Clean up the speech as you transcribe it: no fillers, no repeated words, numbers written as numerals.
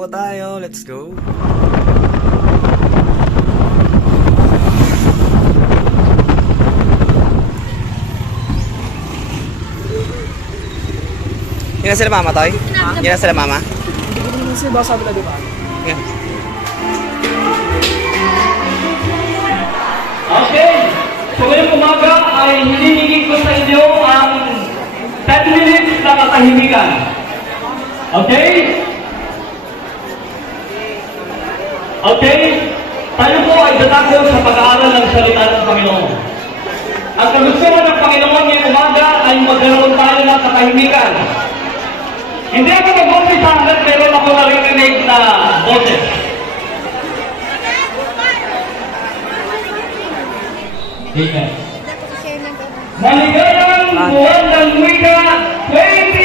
Po tayo, let's go. Yan na sila mama, Toy? Yan na sila mama? Hindi ko naman sila baka sabi na dumaan. Yan. Okay. So ngayong umaga ay hinihingin ko sa inyo ang 10 minutes na katahimikan. Okay? Okay? Tayo po ay dadako sa pag-aaral ng salita ng Panginoon. Ang kagustuhan ng Panginoon ngayong umaga ay magkaroon tayo ng katahimikan. Hindi ako mag-umpisa hanggang meron ako narinig na boses. Amen. Maligayang buwan ng wika 2025!